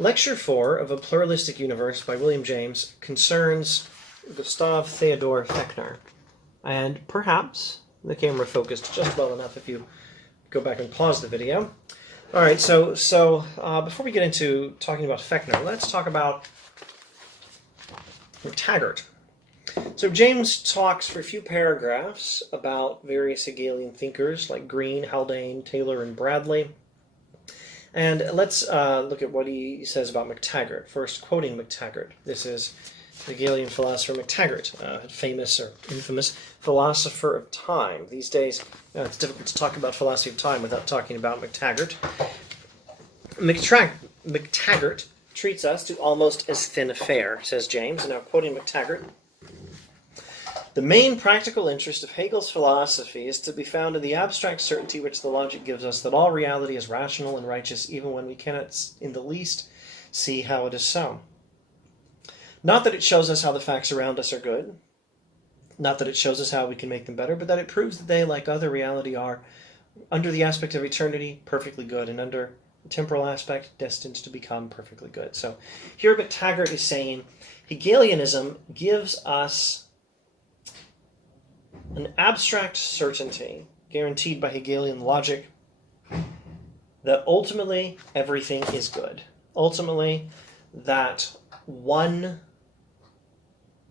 Lecture 4 of A Pluralistic Universe by William James concerns Gustav Theodor Fechner. And perhaps the camera focused just well enough if you go back and pause the video. All right, so before we get into talking about Fechner, let's talk about McTaggart. So James talks for a few paragraphs about various Hegelian thinkers like Green, Haldane, Taylor, and Bradley. And let's look at what he says about McTaggart. First, quoting McTaggart. This is Hegelian philosopher McTaggart, famous or infamous philosopher of time. These days, it's difficult to talk about philosophy of time without talking about McTaggart. McTaggart treats us to almost as thin a fare, says James. And now quoting McTaggart. The main practical interest of Hegel's philosophy is to be found in the abstract certainty which the logic gives us that all reality is rational and righteous even when we cannot in the least see how it is so. Not that it shows us how the facts around us are good, not that it shows us how we can make them better, but that it proves that they, like other reality, are, under the aspect of eternity, perfectly good, and under the temporal aspect, destined to become perfectly good. So here McTaggart is saying Hegelianism gives us an abstract certainty guaranteed by Hegelian logic that ultimately everything is good. Ultimately, that one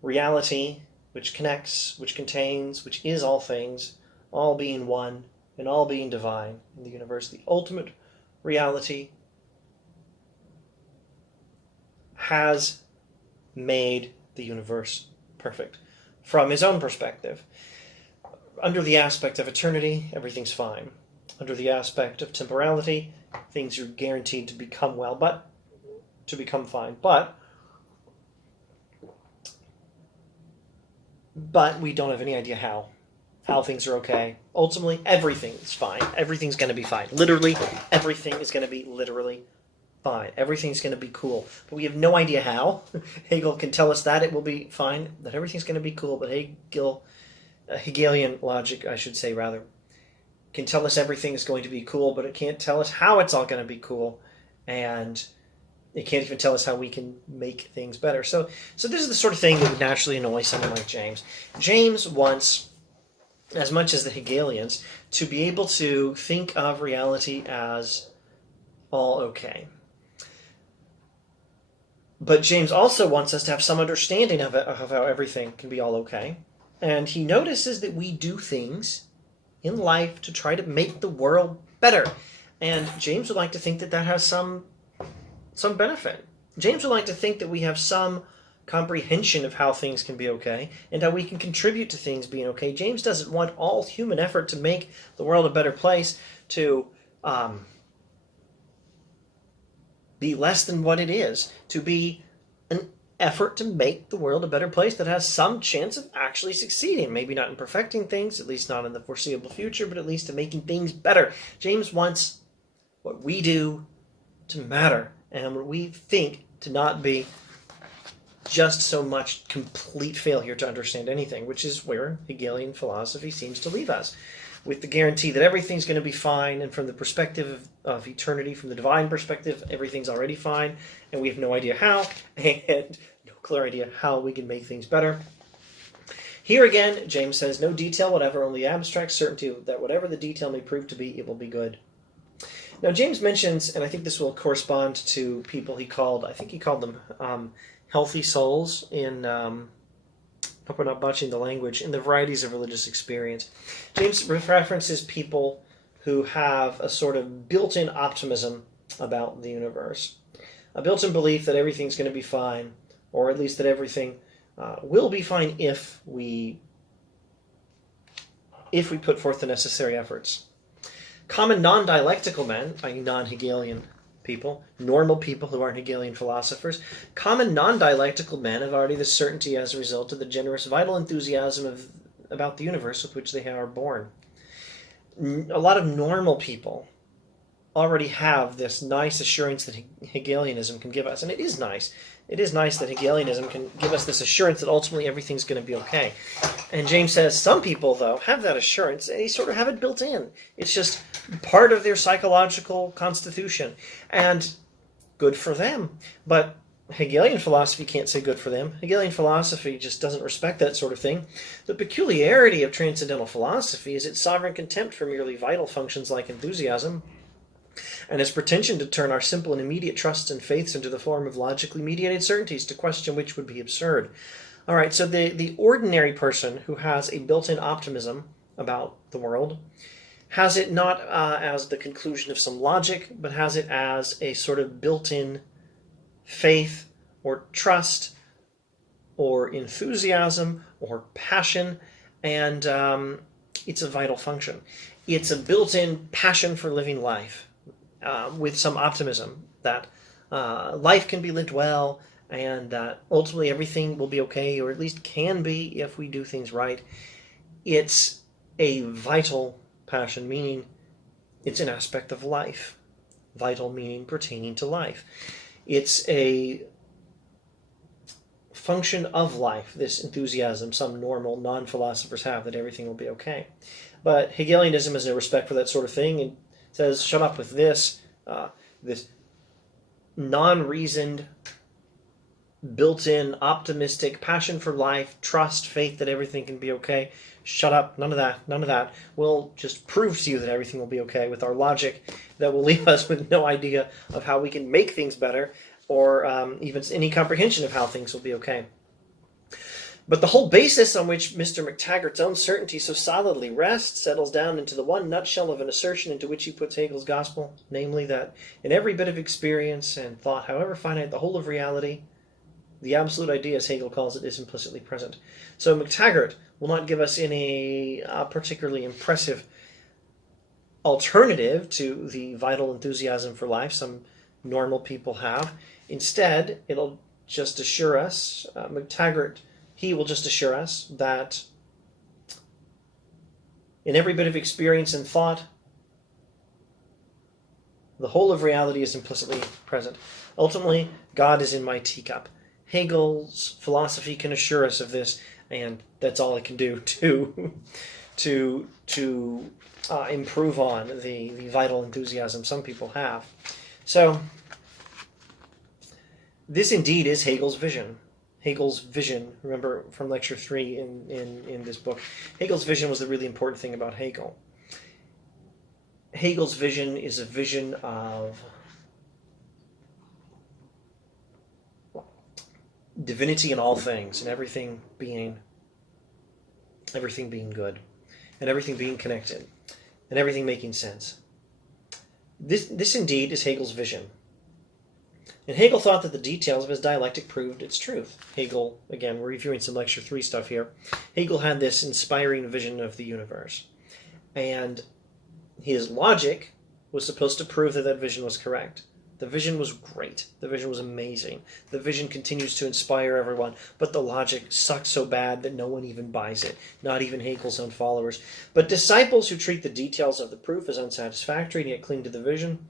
reality which connects, which contains, which is all things, all being one and all being divine in the universe, the ultimate reality has made the universe perfect from his own perspective. Under the aspect of eternity, everything's fine. Under the aspect of temporality, things are guaranteed to become fine. But we don't have any idea how things are okay. Ultimately, everything is fine. Everything's going to be fine. Literally, everything is going to be literally fine. Everything's going to be cool. But we have no idea how. Hegel can tell us that it will be fine, that everything's going to be cool, but Hegelian logic, I should say, rather, can tell us everything is going to be cool, but it can't tell us how it's all going to be cool, and it can't even tell us how we can make things better. So this is the sort of thing that would naturally annoy someone like James. James wants, as much as the Hegelians, to be able to think of reality as all okay. But James also wants us to have some understanding of how everything can be all okay. And he notices that we do things in life to try to make the world better. And James would like to think that that has some benefit. James would like to think that we have some comprehension of how things can be okay and how we can contribute to things being okay. James doesn't want all human effort to make the world a better place to be less than what it is, to be an effort to make the world a better place that has some chance of actually succeeding. Maybe not in perfecting things, at least not in the foreseeable future, but at least in making things better. James wants what we do to matter and what we think to not be just so much complete failure to understand anything, which is where Hegelian philosophy seems to leave us, with the guarantee that everything's going to be fine, and from the perspective of eternity, from the divine perspective, everything's already fine, and we have no idea how, and no clear idea how we can make things better. Here again, James says, no detail whatever, only abstract certainty that whatever the detail may prove to be, it will be good. Now, James mentions, and I think this will correspond to people he called them healthy souls in, hope we're not botching the language, in the varieties of religious experience. James references people who have a sort of built-in optimism about the universe, a built-in belief that everything's going to be fine, or at least that everything will be fine if we put forth the necessary efforts. Common non-dialectical men, i.e. non-Hegelian people, normal people who aren't Hegelian philosophers, common non-dialectical men have already the certainty as a result of the generous vital enthusiasm about the universe with which they are born. A lot of normal people already have this nice assurance that Hegelianism can give us, and it is nice. It is nice that Hegelianism can give us this assurance that ultimately everything's going to be okay. And James says some people, though, have that assurance, and they sort of have it built in. It's just part of their psychological constitution. And good for them. But Hegelian philosophy can't say good for them. Hegelian philosophy just doesn't respect that sort of thing. The peculiarity of transcendental philosophy is its sovereign contempt for merely vital functions like enthusiasm, and its pretension to turn our simple and immediate trusts and faiths into the form of logically mediated certainties, to question which would be absurd. All right, so the ordinary person who has a built-in optimism about the world has it not as the conclusion of some logic, but has it as a sort of built-in faith or trust or enthusiasm or passion, and it's a vital function. It's a built-in passion for living life with some optimism that life can be lived well and that ultimately everything will be okay, or at least can be if we do things right. It's a vital passion, meaning it's an aspect of life. Vital meaning pertaining to life. It's a function of life, this enthusiasm some normal non-philosophers have, that everything will be okay. But Hegelianism has no respect for that sort of thing and says, shut up with this, this non-reasoned, built-in, optimistic passion for life, trust, faith that everything can be okay. Shut up, none of that, none of that. We'll just prove to you that everything will be okay with our logic that will leave us with no idea of how we can make things better, or even any comprehension of how things will be okay. But the whole basis on which Mr. McTaggart's own certainty so solidly rests settles down into the one nutshell of an assertion into which he puts Hegel's gospel, namely that in every bit of experience and thought, however finite, the whole of reality, the absolute idea, as Hegel calls it, is implicitly present. So McTaggart will not give us any particularly impressive alternative to the vital enthusiasm for life some normal people have. Instead, it'll just assure us, he will just assure us that in every bit of experience and thought, the whole of reality is implicitly present. Ultimately, God is in my teacup. Hegel's philosophy can assure us of this, and that's all it can do to improve on the vital enthusiasm some people have. So, this indeed is Hegel's vision. Hegel's vision, remember from lecture 3 in this book, Hegel's vision was the really important thing about Hegel. Hegel's vision is a vision of divinity in all things, and everything being good, and everything being connected, and everything making sense. This indeed is Hegel's vision. And Hegel thought that the details of his dialectic proved its truth. Hegel, again, we're reviewing some lecture 3 stuff here. Hegel had this inspiring vision of the universe. And his logic was supposed to prove that that vision was correct. The vision was great. The vision was amazing. The vision continues to inspire everyone, but the logic sucks so bad that no one even buys it, not even Hegel's own followers. But disciples who treat the details of the proof as unsatisfactory and yet cling to the vision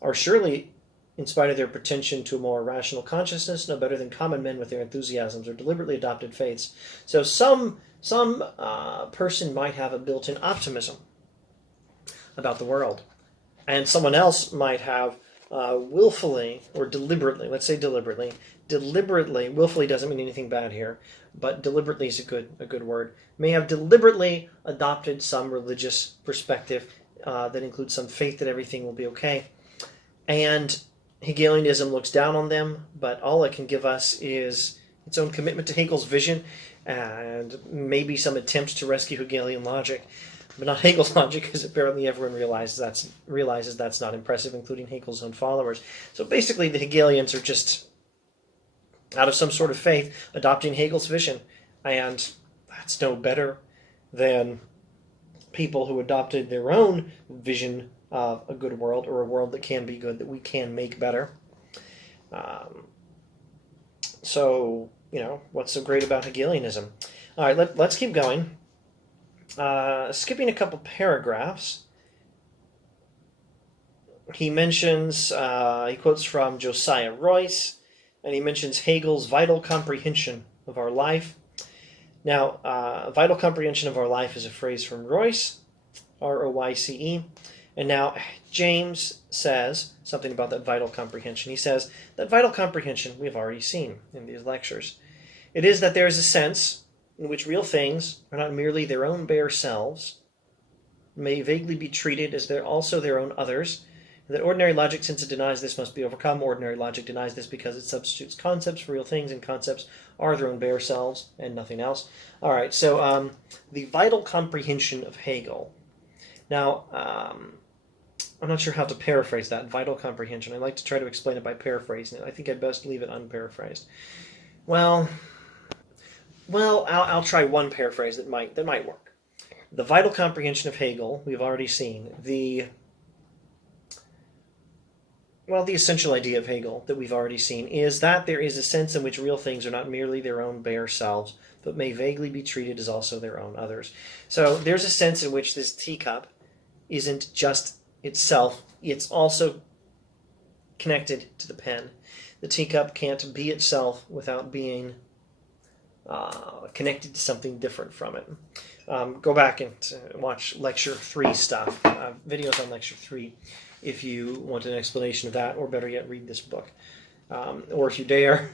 are surely, in spite of their pretension to a more rational consciousness, no better than common men with their enthusiasms or deliberately adopted faiths. So some person might have a built-in optimism about the world, and someone else might have willfully or deliberately, let's say deliberately, willfully doesn't mean anything bad here, but deliberately is a good word, may have deliberately adopted some religious perspective that includes some faith that everything will be okay. And Hegelianism looks down on them, but all it can give us is its own commitment to Hegel's vision and maybe some attempts to rescue Hegelian logic. But not Hegel's logic, because apparently everyone realizes that's not impressive, including Hegel's own followers. So basically the Hegelians are just, out of some sort of faith, adopting Hegel's vision. And that's no better than people who adopted their own vision of a good world, or a world that can be good, that we can make better. So, what's so great about Hegelianism? All right, let's keep going. Skipping a couple paragraphs, he mentions, he quotes from Josiah Royce, and he mentions Hegel's vital comprehension of our life. Now, vital comprehension of our life is a phrase from Royce, R-O-Y-C-E, And now James says something about that vital comprehension. He says that vital comprehension we have already seen in these lectures. It is that there is a sense in which real things are not merely their own bare selves, may vaguely be treated as they're also their own others, and that ordinary logic, since it denies this, must be overcome. Ordinary logic denies this because it substitutes concepts for real things, and concepts are their own bare selves and nothing else. All right, so the vital comprehension of Hegel. Now, I'm not sure how to paraphrase that, vital comprehension. I like to try to explain it by paraphrasing it. I think I'd best leave it unparaphrased. Well, I'll try one paraphrase that might work. The vital comprehension of Hegel, we've already seen. The essential idea of Hegel that we've already seen is that there is a sense in which real things are not merely their own bare selves, but may vaguely be treated as also their own others. So there's a sense in which this teacup isn't just itself, it's also connected to the pen. The teacup can't be itself without being connected to something different from it. Go back and watch Lecture 3 stuff, videos on Lecture 3, if you want an explanation of that, or better yet, read this book. Or if you dare,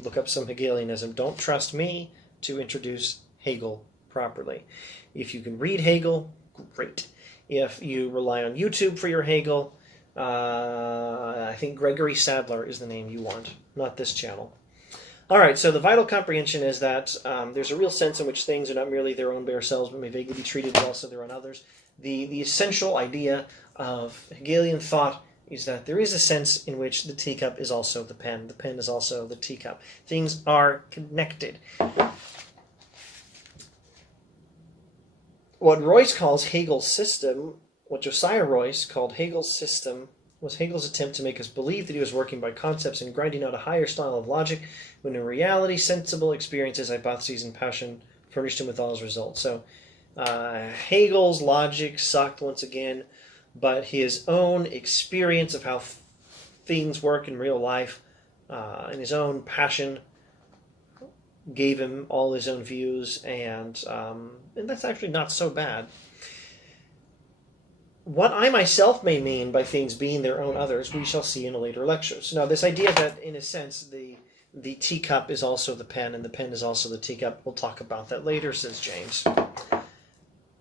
look up some Hegelianism. Don't trust me to introduce Hegel properly. If you can read Hegel, great. If you rely on YouTube for your Hegel, I think Gregory Sadler is the name you want, not this channel. All right, so the vital comprehension is that there's a real sense in which things are not merely their own bare selves, but may vaguely be treated as also their own others. The essential idea of Hegelian thought is that there is a sense in which the teacup is also the pen is also the teacup. Things are connected. What Royce calls Hegel's system, what Josiah Royce called Hegel's system, was Hegel's attempt to make us believe that he was working by concepts and grinding out a higher style of logic, when in reality, sensible experiences, hypotheses, and passion furnished him with all his results. So Hegel's logic sucked once again, but his own experience of how things work in real life and his own passion gave him all his own views, and that's actually not so bad. What I myself may mean by things being their own others, we shall see in a later lecture. So now this idea that, in a sense, the teacup is also the pen and the pen is also the teacup, we'll talk about that later, says James.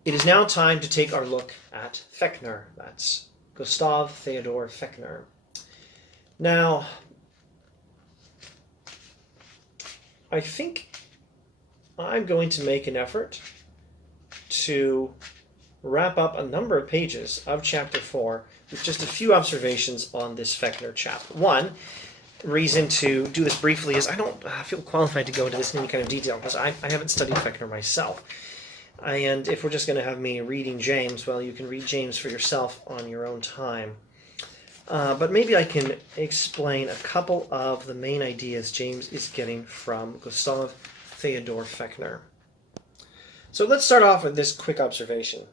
It is now time to take our look at Fechner. That's Gustav Theodor Fechner. Now, I think I'm going to make an effort to wrap up a number of pages of Chapter 4 with just a few observations on this Fechner chap. One reason to do this briefly is I don't feel qualified to go into this in any kind of detail because I haven't studied Fechner myself. And if we're just going to have me reading James, well, you can read James for yourself on your own time. But maybe I can explain a couple of the main ideas James is getting from Gustav Theodor Fechner. So let's start off with this quick observation.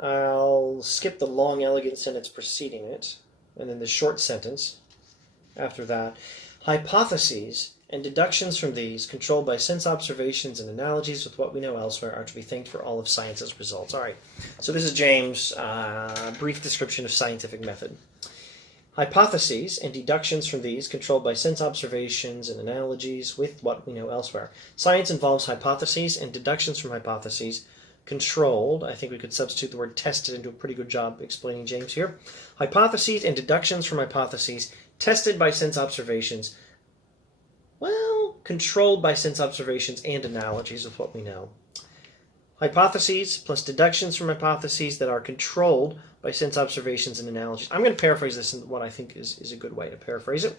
I'll skip the long, elegant sentence preceding it, and then the short sentence after that. Hypotheses and deductions from these, controlled by sense observations and analogies with what we know elsewhere, are to be thanked for all of science's results. All right, so this is James' brief description of scientific method. Hypotheses and deductions from these, controlled by sense observations and analogies with what we know elsewhere. Science involves hypotheses and deductions from hypotheses, controlled, I think we could substitute the word tested and do a pretty good job explaining James here. Hypotheses and deductions from hypotheses, tested by sense observations, controlled by sense observations and analogies with what we know. Hypotheses plus deductions from hypotheses that are controlled by sense observations and analogies. I'm going to paraphrase this in what I think is a good way to paraphrase it.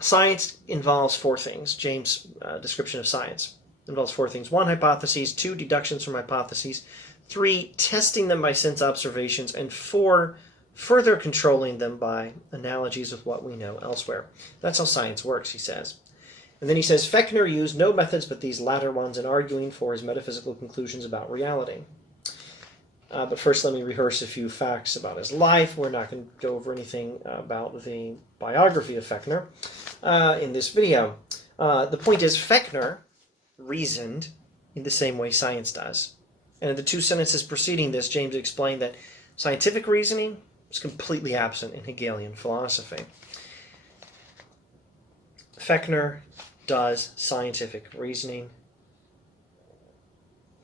Science involves four things. James' description of science involves four things. 1, hypotheses. 2, deductions from hypotheses. 3, testing them by sense observations. And 4, further controlling them by analogies with what we know elsewhere. That's how science works, he says. And then he says, Fechner used no methods but these latter ones in arguing for his metaphysical conclusions about reality. But first let me rehearse a few facts about his life. We're not going to go over anything about the biography of Fechner in this video. The point is, Fechner reasoned in the same way science does. And in the 2 sentences preceding this, James explained that scientific reasoning is completely absent in Hegelian philosophy. Fechner does scientific reasoning.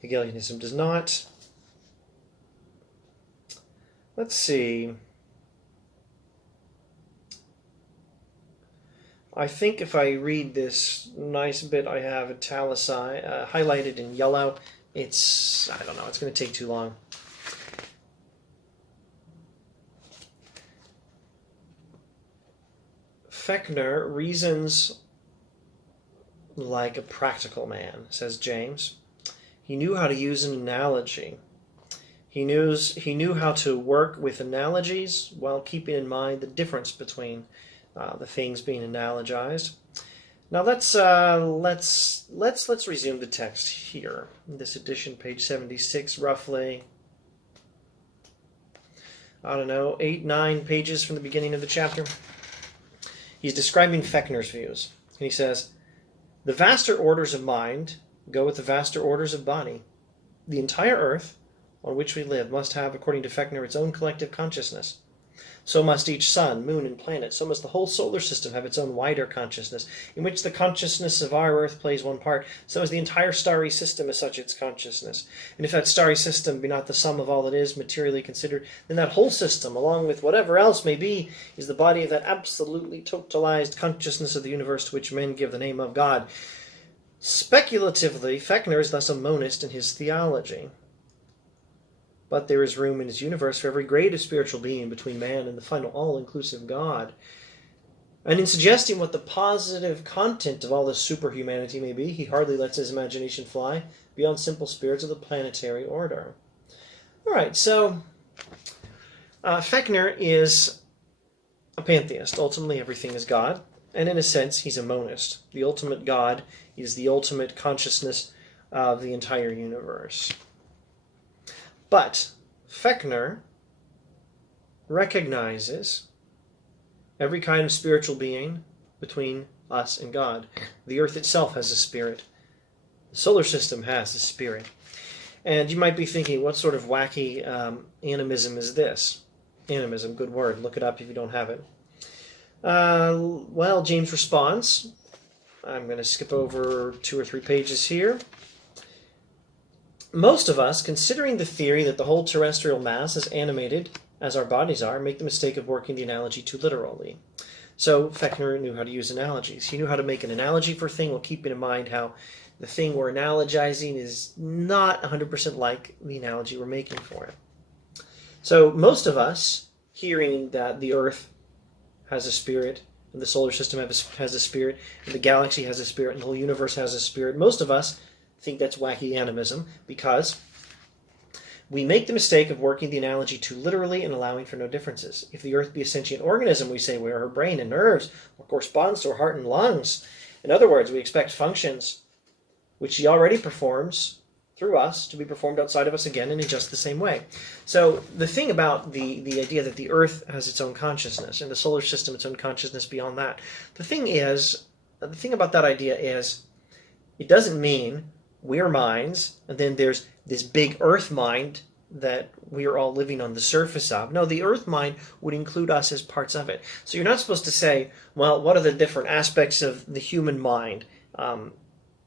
Hegelianism does not. Let's see. I think if I read this nice bit I have italicized, highlighted in yellow, I don't know, it's going to take too long. Fechner reasons like a practical man, says James. He knew how to use an analogy. He knew how to work with analogies while keeping in mind the difference between the things being analogized. Now let's resume the text here. In this edition, page 76, roughly. I don't know, 8, 9 pages from the beginning of the chapter. He's describing Fechner's views. And he says, the vaster orders of mind go with the vaster orders of body. The entire earth on which we live must have, according to Fechner, its own collective consciousness. So must each sun, moon, and planet. So must the whole solar system have its own wider consciousness, in which the consciousness of our Earth plays one part. So is the entire starry system as such its consciousness. And if that starry system be not the sum of all that is, materially considered, then that whole system, along with whatever else may be, is the body of that absolutely totalized consciousness of the universe to which men give the name of God. Speculatively, Fechner is thus a monist in his theology. But there is room in his universe for every grade of spiritual being between man and the final all-inclusive God. And in suggesting what the positive content of all this superhumanity may be, he hardly lets his imagination fly beyond simple spirits of the planetary order. All right, so Fechner is a pantheist. Ultimately, everything is God. And in a sense, he's a monist. The ultimate God is the ultimate consciousness of the entire universe. But Fechner recognizes every kind of spiritual being between us and God. The earth itself has a spirit. The solar system has a spirit. And you might be thinking, what sort of wacky animism is this? Animism, good word. Look it up if you don't have it. Well, James responds. I'm going to skip over 2 or 3 pages here. Most of us, considering the theory that the whole terrestrial mass is animated, as our bodies are, make the mistake of working the analogy too literally. So Fechner knew how to use analogies. He knew how to make an analogy for a thing while keeping in mind how the thing we're analogizing is not 100% like the analogy we're making for it. So most of us, hearing that the Earth has a spirit, and the solar system has a spirit, and the galaxy has a spirit, and the whole universe has a spirit, most of us think that's wacky animism because we make the mistake of working the analogy too literally and allowing for no differences. If the Earth be a sentient organism, we say where her brain and nerves corresponds to her heart and lungs. In other words, we expect functions which she already performs through us to be performed outside of us again and in just the same way. So the thing about the idea that the Earth has its own consciousness and the solar system its own consciousness beyond that, the thing about that idea is it doesn't mean we're minds, and then there's this big earth mind that we are all living on the surface of. No, the earth mind would include us as parts of it. So you're not supposed to say, well, what are the different aspects of the human mind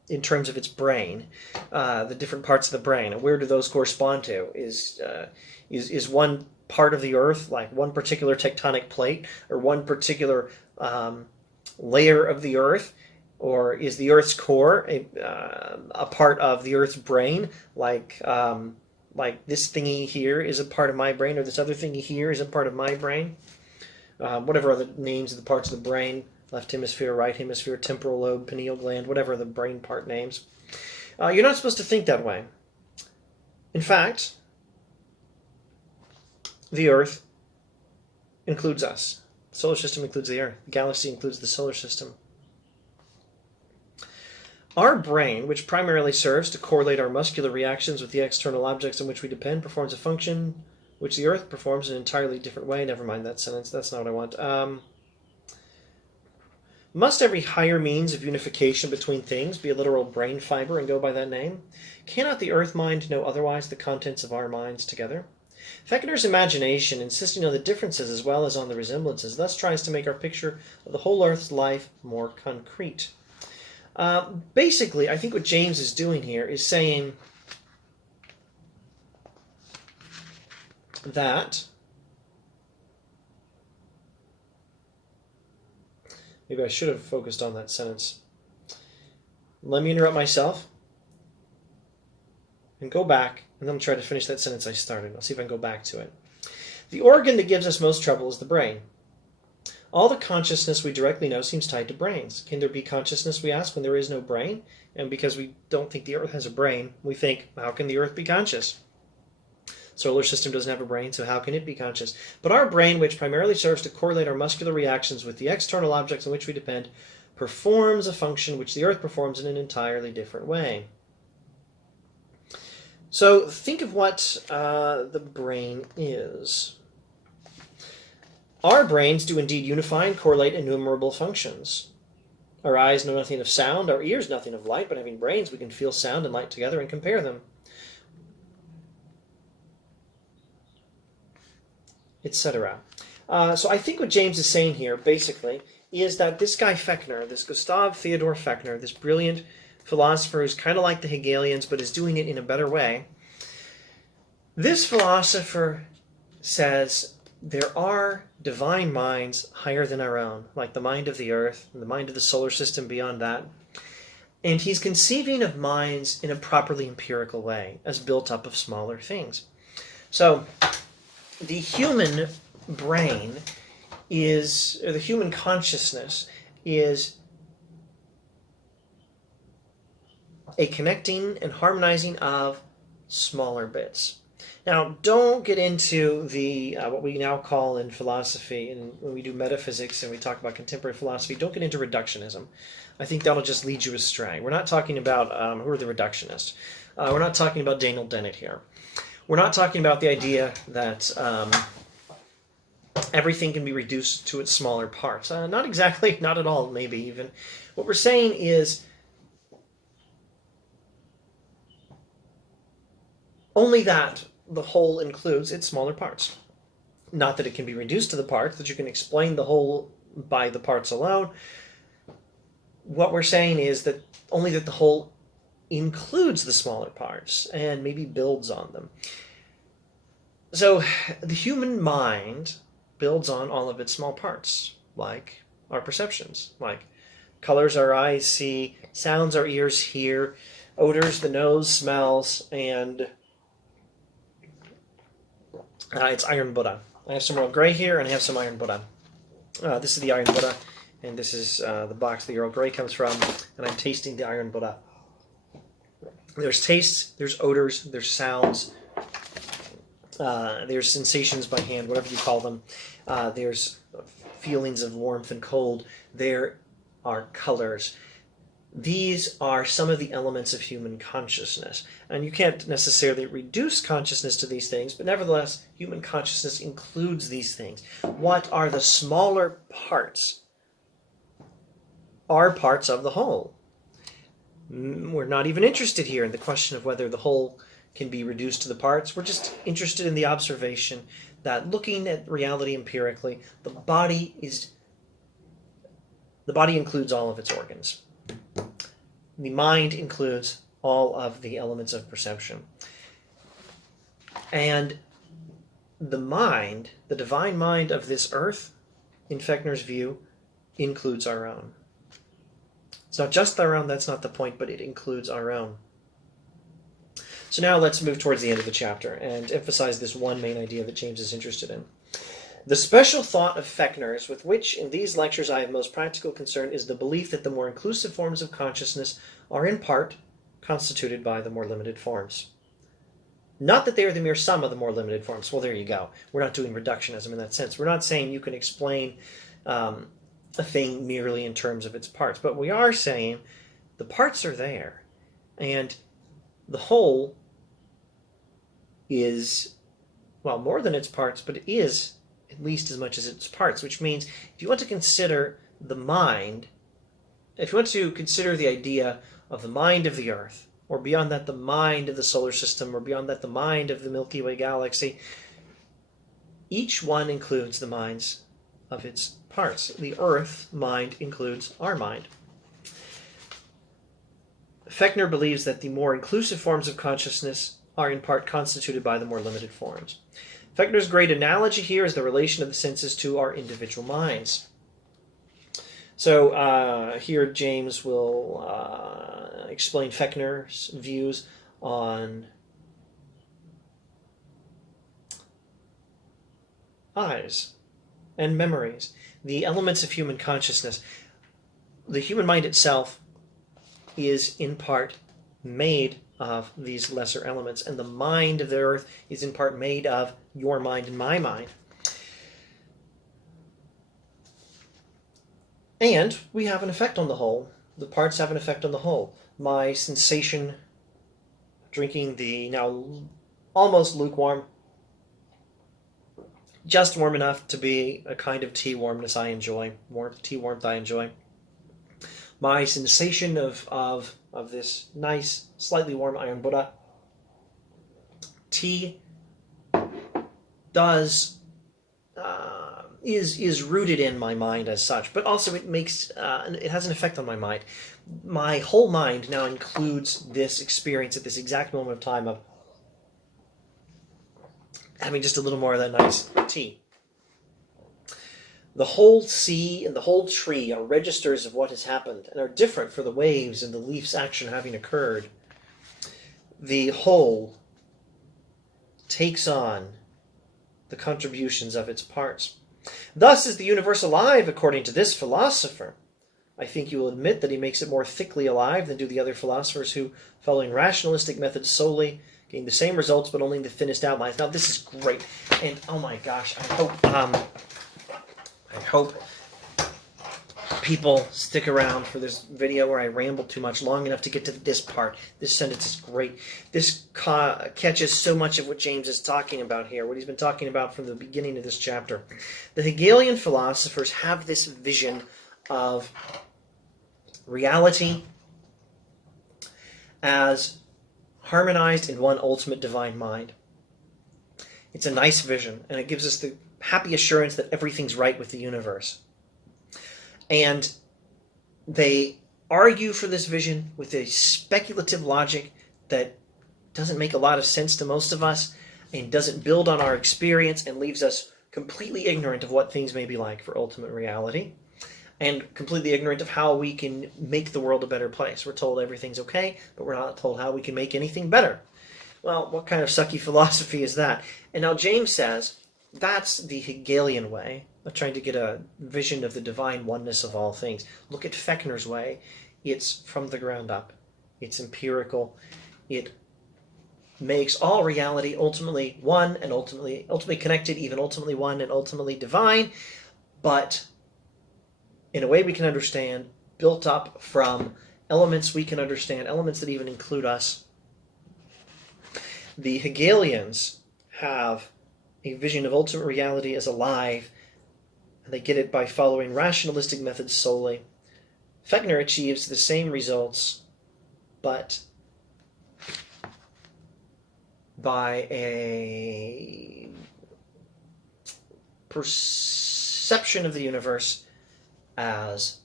in terms of its brain, the different parts of the brain, and where do those correspond to? Is one part of the earth, like one particular tectonic plate, or one particular layer of the earth? Or is the Earth's core a part of the Earth's brain, like this thingy here is a part of my brain, or this other thingy here is a part of my brain? Whatever other names of the parts of the brain, left hemisphere, right hemisphere, temporal lobe, pineal gland, whatever the brain part names. You're not supposed to think that way. In fact, the Earth includes us. The solar system includes the Earth. The galaxy includes the solar system. Our brain, which primarily serves to correlate our muscular reactions with the external objects on which we depend, performs a function which the Earth performs in an entirely different way. Never mind that sentence. That's not what I want. Must every higher means of unification between things be a literal brain fiber and go by that name? Cannot the earth mind know otherwise the contents of our minds together? Fechner's imagination, insisting on the differences as well as on the resemblances, thus tries to make our picture of the whole earth's life more concrete. Basically, I think what James is doing here is saying that maybe I should have focused on that sentence. Let me interrupt myself and go back, and then I'll try to finish that sentence I started. I'll see if I can go back to it. The organ that gives us most trouble is the brain. All the consciousness we directly know seems tied to brains. Can there be consciousness, we ask, when there is no brain? And because we don't think the earth has a brain, we think, how can the earth be conscious? Solar system doesn't have a brain, so how can it be conscious? But our brain, which primarily serves to correlate our muscular reactions with the external objects on which we depend, performs a function which the earth performs in an entirely different way. So think of what the brain is. Our brains do indeed unify and correlate innumerable functions. Our eyes know nothing of sound, our ears nothing of light, but having brains we can feel sound and light together and compare them, etc. So I think what James is saying here, basically, is that this guy Fechner, this Gustav Theodor Fechner, this brilliant philosopher who's kind of like the Hegelians but is doing it in a better way, this philosopher says there are divine minds higher than our own, like the mind of the earth and the mind of the solar system beyond that. And he's conceiving of minds in a properly empirical way, as built up of smaller things. So the human brain is, or the human consciousness is a connecting and harmonizing of smaller bits. Now, don't get into the what we now call in philosophy, and when we do metaphysics and we talk about contemporary philosophy, don't get into reductionism. I think that'll just lead you astray. We're not talking about who are the reductionists. We're not talking about Daniel Dennett here. We're not talking about the idea that everything can be reduced to its smaller parts. Not exactly, not at all, maybe even. What we're saying is only that the whole includes its smaller parts. Not that it can be reduced to the parts, that you can explain the whole by the parts alone. What we're saying is that only that the whole includes the smaller parts and maybe builds on them. So the human mind builds on all of its small parts, like our perceptions, like colors our eyes see, sounds our ears hear, odors the nose smells, and it's iron Buddha. I have some Earl Grey here, and I have some iron Buddha. This is the iron Buddha, and this is the box the Earl Grey comes from, and I'm tasting the iron Buddha. There's tastes, there's odors, there's sounds, there's sensations by hand, whatever you call them. There's feelings of warmth and cold. There are colors. These are some of the elements of human consciousness. And you can't necessarily reduce consciousness to these things, but nevertheless, human consciousness includes these things. What are the smaller parts? Are parts of the whole. We're not even interested here in the question of whether the whole can be reduced to the parts. We're just interested in the observation that looking at reality empirically, the body includes all of its organs. The mind includes all of the elements of perception. And the mind, the divine mind of this earth, in Fechner's view, includes our own. It's not just our own, that's not the point, but it includes our own. So now let's move towards the end of the chapter and emphasize this one main idea that James is interested in. The special thought of Fechner's, with which in these lectures I have most practical concern, is the belief that the more inclusive forms of consciousness are in part constituted by the more limited forms. Not that they are the mere sum of the more limited forms. Well, there you go. We're not doing reductionism in that sense. We're not saying you can explain a thing merely in terms of its parts, but we are saying the parts are there, and the whole is, well, more than its parts, but it is at least as much as its parts, which means if you want to consider the mind if you want to consider the idea of the mind of the Earth, or beyond that, the mind of the solar system, or beyond that, the mind of the Milky Way galaxy, each one includes the minds of its parts. The Earth mind includes our mind. Fechner believes that the more inclusive forms of consciousness are in part constituted by the more limited forms. Fechner's great analogy here is the relation of the senses to our individual minds. So here James will explain Fechner's views on eyes and memories, the elements of human consciousness. The human mind itself is in part made of these lesser elements, and the mind of the Earth is in part made of your mind and my mind. And we have an effect on the whole. The parts have an effect on the whole. My sensation drinking the now almost lukewarm, just warm enough to be a kind of tea warmness I enjoy, tea warmth I enjoy. My sensation of this nice, slightly warm iron Buddha tea is rooted in my mind as such, but also it has an effect on my mind. My whole mind now includes this experience at this exact moment of time of having just a little more of that nice tea. The whole sea and the whole tree are registers of what has happened and are different for the waves and the leaf's action having occurred. The whole takes on the contributions of its parts. Thus is the universe alive, according to this philosopher. I think you will admit that he makes it more thickly alive than do the other philosophers who, following rationalistic methods solely, gain the same results but only in the thinnest outlines. Now this is great, and oh my gosh, I hope people stick around for this video where I ramble too much long enough to get to this part. This sentence is great. This catches so much of what James is talking about here, what he's been talking about from the beginning of this chapter. The Hegelian philosophers have this vision of reality as harmonized in one ultimate divine mind. It's a nice vision, and it gives us the happy assurance that everything's right with the universe. And they argue for this vision with a speculative logic that doesn't make a lot of sense to most of us and doesn't build on our experience and leaves us completely ignorant of what things may be like for ultimate reality and completely ignorant of how we can make the world a better place. We're told everything's okay, but we're not told how we can make anything better. Well, what kind of sucky philosophy is that? And now James says that's the Hegelian way of trying to get a vision of the divine oneness of all things. Look at Fechner's way. It's from the ground up. It's empirical. It makes all reality ultimately one and ultimately connected, even ultimately one and ultimately divine, but in a way we can understand, built up from elements we can understand, elements that even include us. The Hegelians have a vision of ultimate reality as alive, and they get it by following rationalistic methods solely. Fechner achieves the same results, but by a perception of the universe as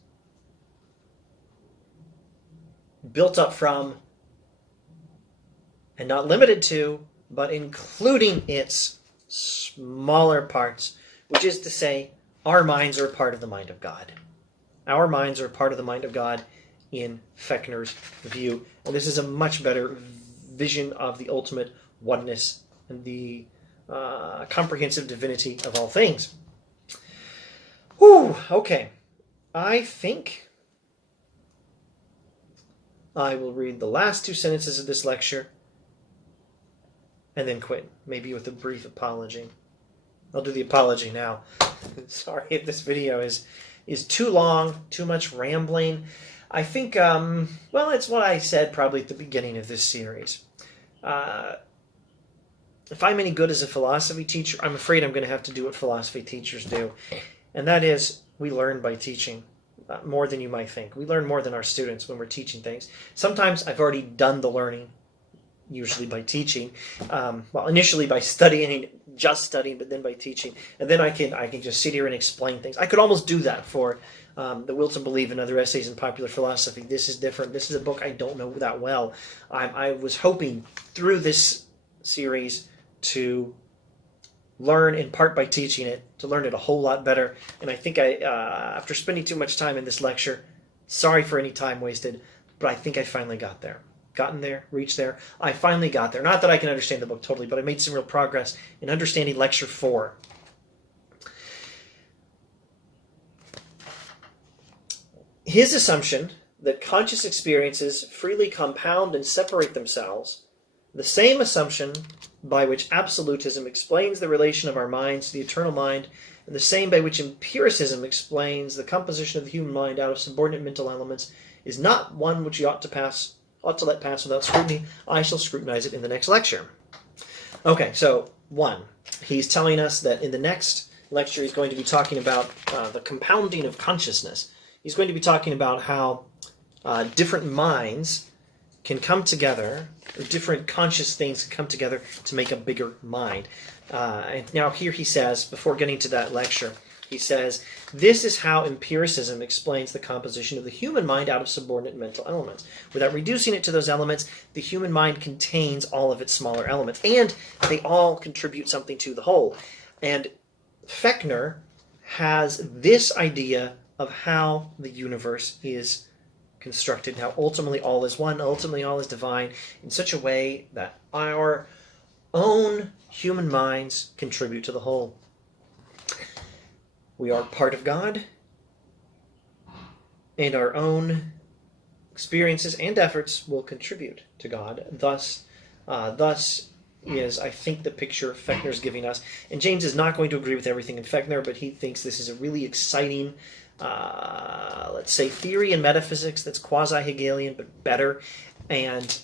built up from and not limited to, but including its smaller parts, which is to say, our minds are a part of the mind of God. Our minds are a part of the mind of God in Fechner's view. And this is a much better vision of the ultimate oneness and the comprehensive divinity of all things. Whew, okay. I think I will read the last two sentences of this lecture and then quit, maybe with a brief apology. I'll do the apology now. Sorry if this video is too long, too much rambling. I think, well, it's what I said probably at the beginning of this series. If I'm any good as a philosophy teacher, I'm afraid I'm going to have to do what philosophy teachers do. And that is, we learn by teaching. more than you might think. We learn more than our students when we're teaching things. Sometimes I've already done the learning, usually by teaching. Well, initially by studying, just studying, but then by teaching. And then I can just sit here and explain things. I could almost do that for The Will to Believe and Other Essays in Popular Philosophy. This is different. This is a book I don't know that well. I was hoping through this series to learn in part by teaching it, to learn it a whole lot better. And I think after spending too much time in this lecture, sorry for any time wasted, but I think I finally got there. Gotten there, reached there. I finally got there. Not that I can understand the book totally, but I made some real progress in understanding Lecture 4. His assumption that conscious experiences freely compound and separate themselves, the same assumption by which absolutism explains the relation of our minds to the eternal mind, and the same by which empiricism explains the composition of the human mind out of subordinate mental elements, is not one which you ought to let pass without scrutiny. I shall scrutinize it in the next lecture. Okay, so 1. He's telling us that in the next lecture he's going to be talking about the compounding of consciousness. He's going to be talking about how different minds can come together, or different conscious things can come together to make a bigger mind. And now here he says, before getting to that lecture, he says, this is how empiricism explains the composition of the human mind out of subordinate mental elements. Without reducing it to those elements, the human mind contains all of its smaller elements, and they all contribute something to the whole. And Fechner has this idea of how the universe is constructed, how ultimately all is one, ultimately all is divine, in such a way that our own human minds contribute to the whole. We are part of God, and our own experiences and efforts will contribute to God. Thus is, I think, the picture Fechner's giving us. And James is not going to agree with everything in Fechner, but he thinks this is a really exciting, let's say, theory in metaphysics that's quasi-Hegelian, but better. And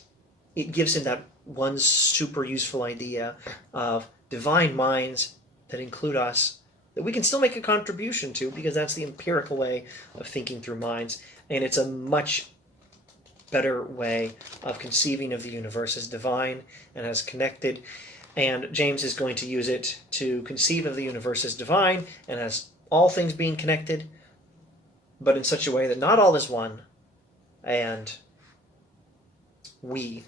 it gives him that one super useful idea of divine minds that include us, that we can still make a contribution to, because that's the empirical way of thinking through minds. And it's a much better way of conceiving of the universe as divine and as connected. And James is going to use it to conceive of the universe as divine and as all things being connected, but in such a way that not all is one, and we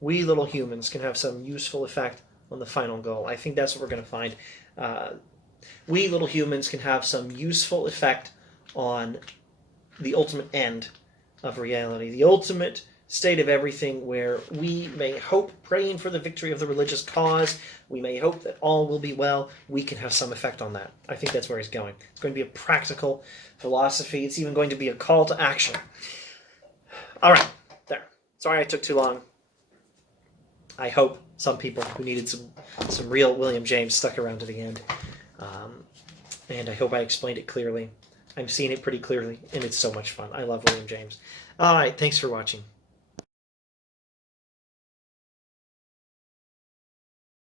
little humans can have some useful effect on the final goal. I think that's what we're going to find. We little humans can have some useful effect on the ultimate end of reality, the ultimate state of everything, where we may hope, praying for the victory of the religious cause, we may hope that all will be well, we can have some effect on that. I think that's where he's going. It's going to be a practical philosophy. It's even going to be a call to action. All right, there. Sorry I took too long. I hope some people who needed some real William James stuck around to the end. And I hope I explained it clearly. I'm seeing it pretty clearly, and it's so much fun. I love William James. All right, thanks for watching.